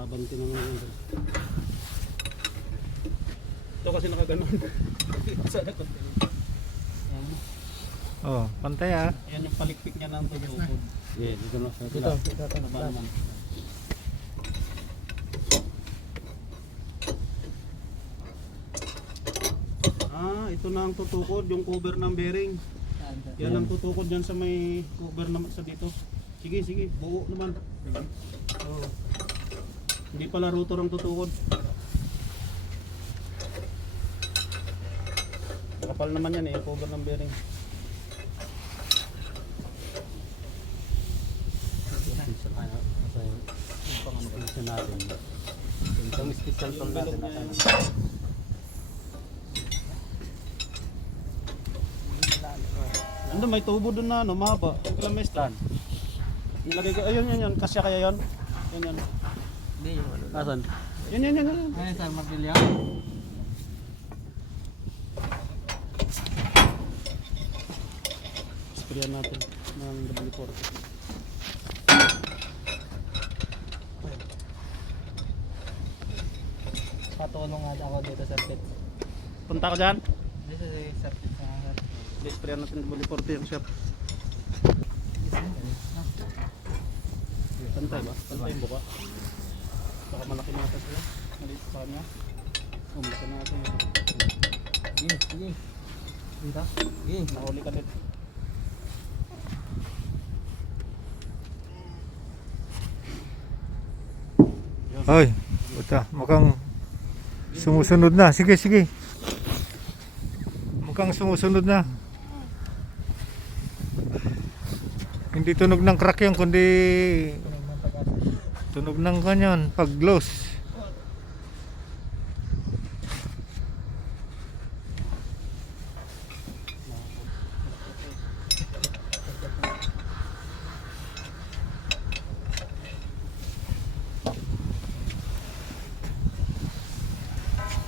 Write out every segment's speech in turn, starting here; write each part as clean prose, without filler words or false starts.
Abanti na nga yun. Ito kasi nakaganon. Sana konti. Ayan. Oh, pantay ah. Ayan yung palikpik niya ng tutukod. Yeah, dito na. Dito. Taba naman. Ito na ang tutukod, yung cover ng bearing. Yan ang tutukod dyan sa may cover naman sa dito. Sige, buo naman. Oh. Hindi pala rotor ang tutukod. Kapal naman yan yung cover ng bearing. Yung pang-ambition natin. Yung special tool natin. Ano, may tubo doon na, no, mahaba. Kailan may stand? Nilagay ko, ayun, yan. Kasya kaya yun? Yan. Hindi yung ano. Nasaan? Yan. Ano sa mabilya? Sprayan natin ng W4. Patulong nga ako dito sa pit. Punta ka dyan? Dito sa pit. Sprayan natin ng W4 yung shop. Pantay ba? Pantay yung buka. Baka malaki na ito sila. Maliit sa kanya. Umisa natin. Sige. Dito? Sige. Nahuli ka din. Hoy, puta, mukhang sumusunod na. Sige. Mukhang sumusunod na. Hindi tunog ng crack yun, kundi tunog ng kanyan, pag-gloss.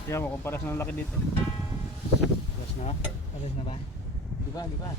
Yan mo, kumparas ng laki dito. Yes na. Alis na ba? Di ba? Di pa.